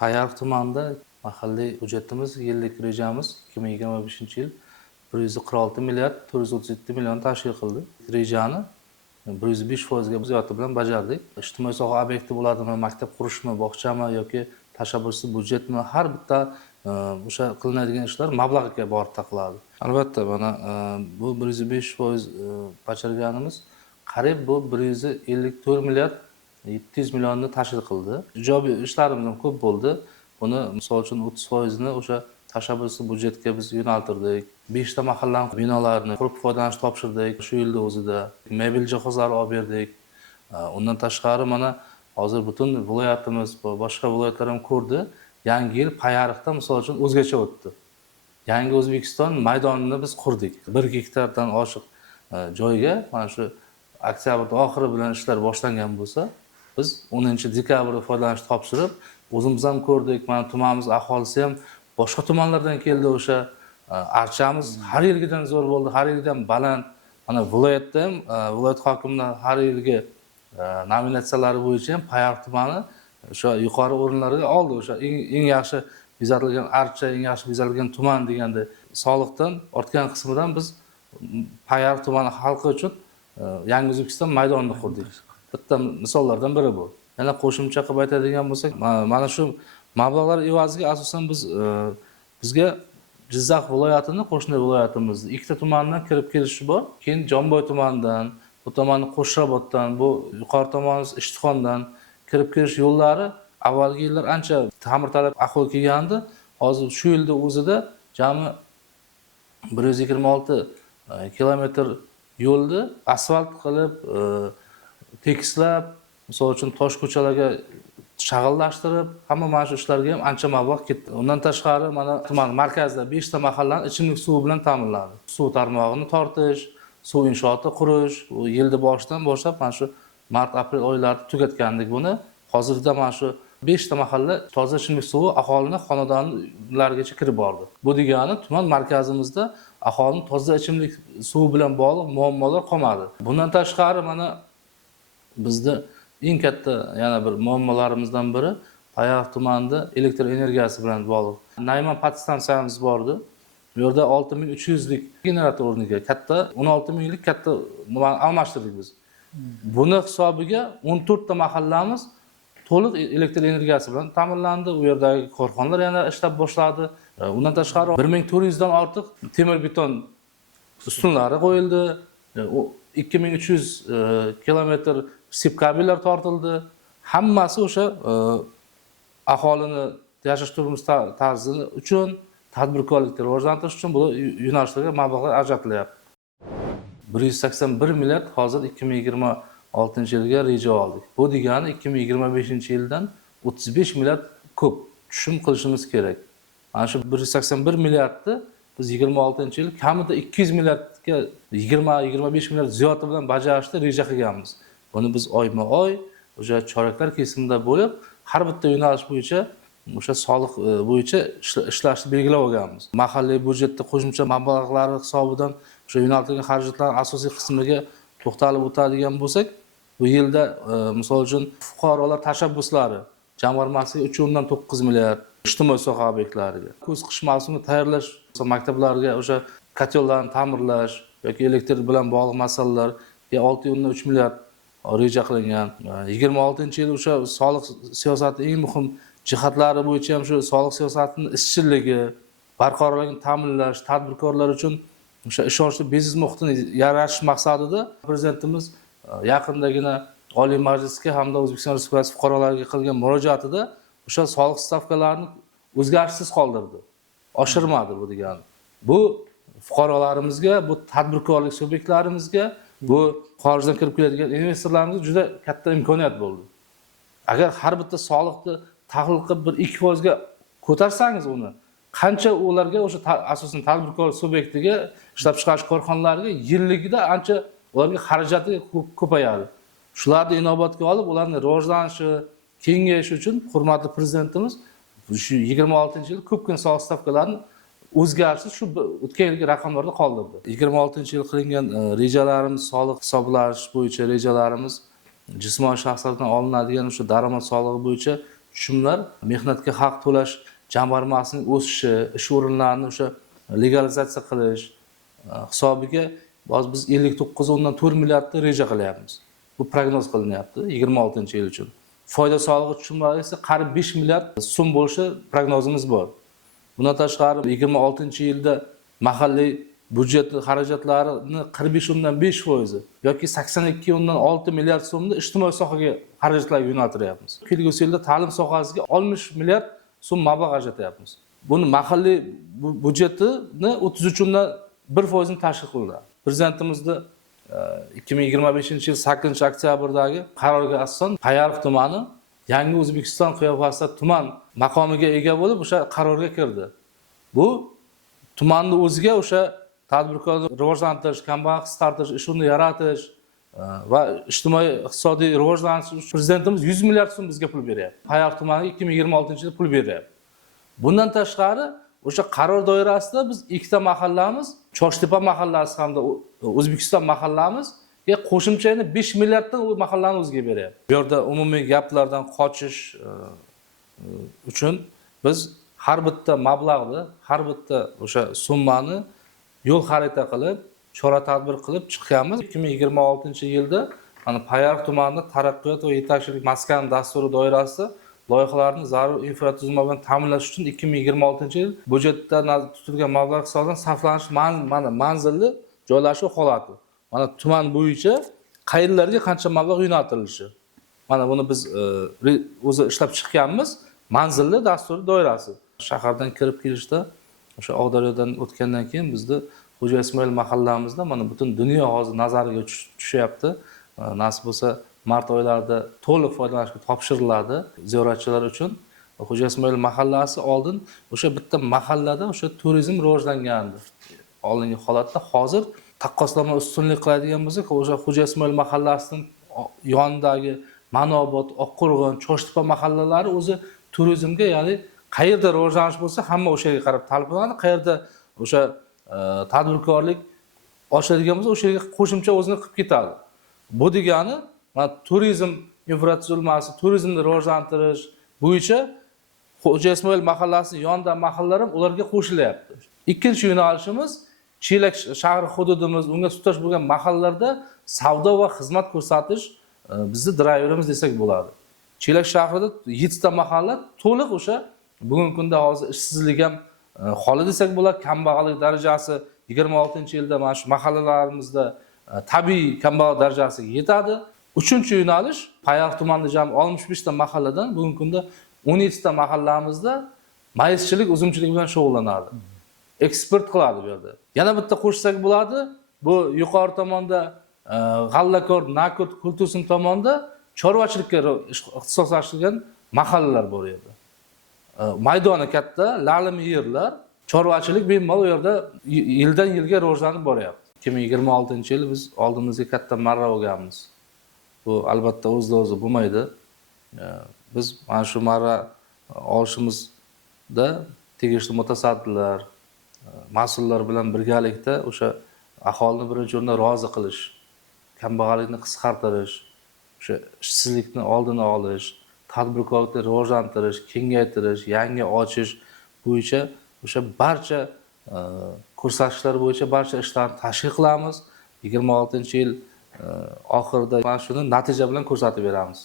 Payariq tumanida mahalliy hujjatimiz, yillik rejamiz 2025-yil 146 milliard 437 million tashkil qildi. Rejani 105% ga ziyodi bilan bajardik. Ijtimoiy soha obyekti bo'ladimi, maktab qurishmi, bog'chami yoki tashabbusi budjetmi, har bitta o'sha qilinadigan ishlar mablag'ga borib taqaladi. Albatta, mana bu 105% bajarganimiz qariyb bu 154 milliard 700 millionni tashkil qildi. Ijobiy ishlarimiz ham ko'p bo'ldi. Buni misol uchun 30% ni o'sha tashabbusli budjetga biz yo'naltirdik. 5 ta mahallani binolarini qurib foydalanishga topshirdik. Shu yilda o'zida mebel jihozlari olib berdik. Undan tashqari mana hozir butun viloyatimiz va boshqa viloyatlar ham ko'rdi. Yangi yil Payariqda misol uchun o'zgacha o'tdi. Yangi O'zbekiston maydonini biz qurdik. 1 gektardan oshiq joyga mana shu oktyabr oxiri bilan ishlar boshlangan bo'lsa, biz 10-dekabrda foydalanishga topshirib, o'zimiz ham ko'rdik. Mana tumanimiz aholisi ham boshqa tumanlardan keldi. O'sha archamiz har yilgidan zo'r bo'ldi, har yilgidan baland. Mana viloyatda ham viloyat hokimining har yilgi nominatsiyalari bo'yicha ham Payariq tumani o'sha yuqori o'rinlarga oldi. O'sha eng yaxshi bezatilgan archa, eng yaxshi bezatilgan tuman deganda soliqdan ortgan qismidan biz Payariq tumani xalqi uchun Yangi O'zbekiston maydonini qurdik. Bitta misollardan biri bu. Yana qo'shimcha qilib aytadigan bo'lsak, mana shu mablag'lar evaziga asosan bizga Jizzax viloyatini, qo'shni viloyatimizda ikkita tumandan kirib kelishi bor. Keyin Jonboy tumanidan, bu tomonni Qo'shrabotdan, bu yuqori tomonimiz Ishtixondan kirib kelish yo'llari avvalgi yillar ancha ta'mirtalab ahvol kelgandi. Hozir shu yilda o'zida jami 126 kilometr yo'lni asfalt qilib, tekislab, misol uchun tosh ko'chalarga shag'allashtirib, hamma mana shu ishlarga ham ancha mablag' ketdi. Undan tashqari mana tuman markazida 5 ta mahallani ichimlik suvi bilan ta'minladi. Suv tarmog'ini tortish, suv inshooti qurish, u yilni boshidan boshlab mana shu mart-aprel oylarida tugatgandik buni. Hozirda mana shu 5 ta mahalla toza ichimlik suvi aholining xonadonlarigacha kirib bordi. Bu degani tuman markazimizda aholining toza ichimlik suvi bilan bog'liq muammolar qolmadi. Bundan tashqari mana bizda eng katta yana bir muammolarimizdan biri Payariq tumanida elektr energiyasi bilan bog'liq. Nayman podstansiyamiz bordi. Bu yerda 6300 lik generator o'rniga katta 16000 lik katta nimani almashtirdik biz. Buni hisobiga 14 ta mahallamiz to'liq elektr energiyasi bilan ta'minlandi. U yerdagi korxonalar yana ishlab boshladi. Undan tashqari 1400 dan ortiq temir beton ustunlari qo'yildi. 2300 kilometr sip kabellar tortildi. Hammasi o'sha aholini yashash turmush tarzi uchun, tadbirkorlikni rivojlantirish uchun bu yo'nalishlarga mablag'lar ajratilyapti. 181 milliard hozir 2026-yilga reja oldik. Bu degani 2025-yildan 35 milliard ko'p tushum qilishimiz kerak. Mana shu 181 milliardni biz 26-yil kamida 200 milliardga 20-25 milliard ziyodi bilan bajarishni reja qilganmiz. Buni biz oyma-oy o'sha choraklar kesimida bo'lib, har bitta yo'nalish bo'yicha o'sha soliq bo'yicha ishlashni belgilab olganmiz. Mahalliy budjetda qo'shimcha mablag'lari hisobidan o'sha yo'naltirilgan xarajatlar asosiy qismiga to'xtalib o'tadigan bo'lsak, bu yilda misol uchun fuqarolar tashabbuslari jamg'armasiga 3.9 milliard, ijtimoiy soha obyektlariga, kuz-qish mavsumini tayyorlash, maktablarga o'sha kotellarni ta'mirlash yoki elektr bilan bog'liq masalalarga 6.3 milliard reja qilingan. 26-yil o'sha soliq siyosati eng muhim jihatlari bo'yicha ham shu soliq siyosatining izchilligi, barqarorligini ta'minlash, tadbirkorlar uchun o'sha ishonchli biznes muhitini yaratish maqsadida prezidentimiz yaqindagina Oliy Majlisga hamda O'zbekiston Respublikasi fuqarolariga qilgan murojaatida o'sha soliq stavkalarini o'zgarishsiz qoldirdi. Oshirmadi bu degani. Bu fuqarolarimizga, bu tadbirkorlik subyektlarimizga, bu xorijdan kirib keladigan investorlarimizga juda katta imkoniyat bo'ldi. Agar har bitta soliqni tahlil qilib 2% ga ko'tarsangiz uni, qancha ularga o'sha asosan tadbirkor subyektiga, ishlab chiqarish korxonalariga yilligida ancha ularga xarajati ko'payadi. Shularni inobatga olib, ularning rivojlanishi, kengayishi uchun hurmatli prezidentimiz shu 26-yil ko'pgina soliq stavkalarini o'zgarishsiz shu o'tgan yilgi raqamlarda qoldirdi. 26-yil qilingan rejalarimiz, soliq hisoblash bo'yicha rejalarimiz jismoniy shaxslardan olinadigan o'sha daromad solig'i bo'yicha tushumlar mehnatga haq to'lash jamg'armasining o'sishi, ish o'rinlarini o'sha legalizatsiya qilish hisobiga biz 59,4 milliardni reja qilyapmiz. Bu prognoz qilinyapti 26-yil uchun. Foyda solig'i tushumlari esa qariyb 5 milliard so'm bo'lishi prognozimiz bor. Bundan tashqari 26-yilda mahalliy budjet xarajatlarini 45,5% yoki 82,6 milliard so'mni ijtimoiy sohaga xarajatlarga yo'naltiryapmiz. Kelgusi yilda ta'lim sohasiga 60 milliard so'm mablag' ajratyapmiz. Buni mahalliy budjetini 33,1% tashkil qildi. Prezidentimizning 2025-yil 8-oktyabrdagi qarorga asosan Payariq tumani yangi O'zbekiston qiyofasida tuman maqomiga ega bo'lib o'sha qarorga kirdi. Bu tumanni o'ziga o'sha tadbirkorlikni rivojlantirish, kambag'al qisqartirish, ish o'rni yaratish va ijtimoiy iqtisodiy rivojlanish uchun prezidentimiz 100 milliard so'm bizga pul beryapti. Payariq tumaniga 2026-yilda pul beryapti. Bundan tashqari o'sha qaror doirasida biz ikkita mahallamiz, Choshtepa mahallasi hamda O'zbekiston mahallamizga qo'shimcha yana 5 milliarddan u mahallani o'ziga beryapti. Bu yerda umumiy gaplardan qochish uchun biz har bitta mablag'ni, har bitta o'sha summani yo'l xarita qilib, chora-tadbir qilib chiqqanmiz. 2026-yilda mana Payariq tumanida taraqqiyot va yetakchilik maskan dasturi doirasida loyihalarni zarur infratuzilma bilan ta'minlash uchun 2026-yil budjetda tutilgan mablag' hisobidan sarflanish manzilli joylashuv holati. Mana tuman bo'yicha qayerlarga qancha mablag' yo'naltirilishi. Mana buni biz o'zi ishlab chiqqanmiz. Manzilli dasturi doirasi. Shahardan kirib kelishda o'sha Oqdaryodan o'tgandan keyin bizda Xo'ja Ismoil mahallamizda mana butun dunyo hozir nazariga tushyapti. Nasib bo'lsa mart oylarida to'liq foydalanishga topshiriladi ziyoratchilar uchun. Xo'ja Ismoil mahallasi oldin o'sha bitta mahallada o'sha turizm rivojlangandi. Oldingi holatda hozir taqqoslama ustunlik qiladigan bo'lsak, o'sha Xo'ja Ismoil mahallasining yonidagi Manobod, Oqqo'rg'on, Choshtepa mahallalari o'zi turizmga, ya'ni qayerda rivojlanish bo'lsa, hamma o'sha yerga qarab talpinadi. Qayerda o'sha tadbirkorlik ochiladigan bo'lsa, o'sha yerga qo'shimcha o'zini qilib ketadi. Bu degani, turizm infratuzilmasi, turizmni rivojlantirish bo'yicha Xo'ja Ismoil mahallasi yonida mahallalar ham ularga qo'shilyapti. Ikkinchi yo'nalishimiz Chelak shahri hududimiz, unga tutash bo'lgan mahallalarda savdo va xizmat ko'rsatish bizning driverimiz desak bo'ladi. Chelak shahrida 7 ta mahalla to'liq o'sha bugungi kunda hozir ishsizlik ham holi desak bo'ladi, kambag'allik darajasi 26-yilda mana shu mahallalarimizda tabiiy kambag'al darajasiga yetadi. Uchinchi yo'nalish Payariq tumanida jami 65 ta mahalladan bugungi kunda 17 ta mahallamizda maizchilik, uzumchilik bilan shug'ullanadi. Eksport qiladi bu yerda. Yana bitta qo'shsak bo'ladi, bu yuqori tomonda G'allakor, Nakut, Kultusin tomonda chorvachilikka ixtisoslashgan mahallalar bor edi. Maydoni katta, lalim yerlar, chorvachilik bemalol u yerda yildan yilga rivojlanib boryapti. 2026-yil biz oldimizga katta marra olganmiz. Bu albatta o'z-o'zi bo'lmaydi. Biz mana shu marra olishimizda tegishli mutasaddilar, mas'ullar bilan birgalikda o'sha aholini birinchi o'rinda rozi qilish, kambag'allikni qisqartirish, o'sha ishsizlikni oldini olish, tadbirkorlikni rivojlantirish, kengaytirish, yangi ochish bo'yicha o'sha barcha ko'rsatkichlar bo'yicha barcha ishlarni tashkil qilamiz. 26-yil oxirida mana shuni natija bilan ko'rsatib beramiz.